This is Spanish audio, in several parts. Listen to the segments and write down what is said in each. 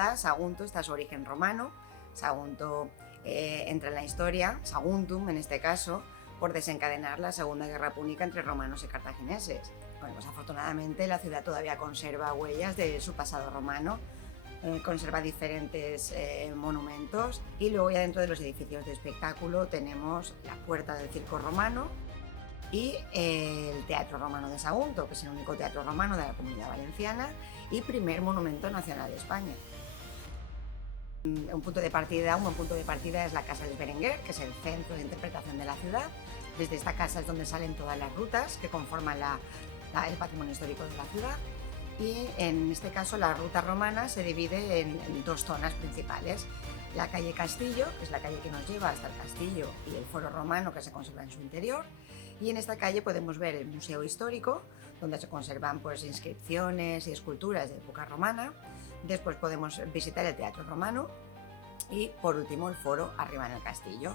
ciudad, Sagunto, está su origen romano. Sagunto entra en la historia, Saguntum en este caso, por desencadenar la Segunda Guerra Púnica entre romanos y cartagineses. Bueno, pues afortunadamente la ciudad todavía conserva huellas de su pasado romano, conserva diferentes monumentos, y luego ya dentro de los edificios de espectáculo tenemos la Puerta del Circo Romano y el Teatro Romano de Sagunto, que es el único teatro romano de la Comunidad Valenciana y primer monumento nacional de España. Un buen punto de partida es la Casa del Berenguer, que es el centro de interpretación de la ciudad. Desde esta casa es donde salen todas las rutas que conforman el patrimonio histórico de la ciudad. Y en este caso la ruta romana se divide en dos zonas principales: la calle Castillo, que es la calle que nos lleva hasta el castillo, y el foro romano, que se conserva en su interior. Y en esta calle podemos ver el Museo Histórico, donde se conservan pues inscripciones y esculturas de época romana. Después podemos visitar el Teatro Romano y, por último, el foro arriba en el castillo.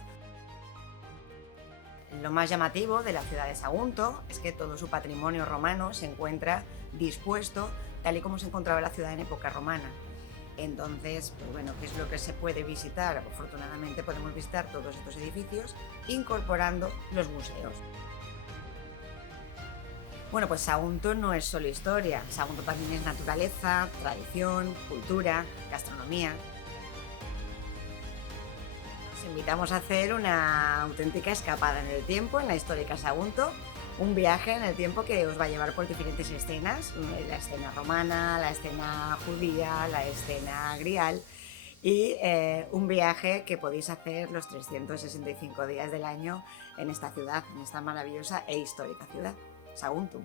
Lo más llamativo de la ciudad de Sagunto es que todo su patrimonio romano se encuentra dispuesto tal y como se encontraba la ciudad en época romana. Entonces, pues bueno, ¿qué es lo que se puede visitar? Afortunadamente podemos visitar todos estos edificios incorporando los museos. Bueno, pues Sagunto no es solo historia, Sagunto también es naturaleza, tradición, cultura, gastronomía. Os invitamos a hacer una auténtica escapada en el tiempo, en la histórica Sagunto, un viaje en el tiempo que os va a llevar por diferentes escenas: la escena romana, la escena judía, la escena grial, y un viaje que podéis hacer los 365 días del año en esta ciudad, en esta maravillosa e histórica ciudad, Saguntum.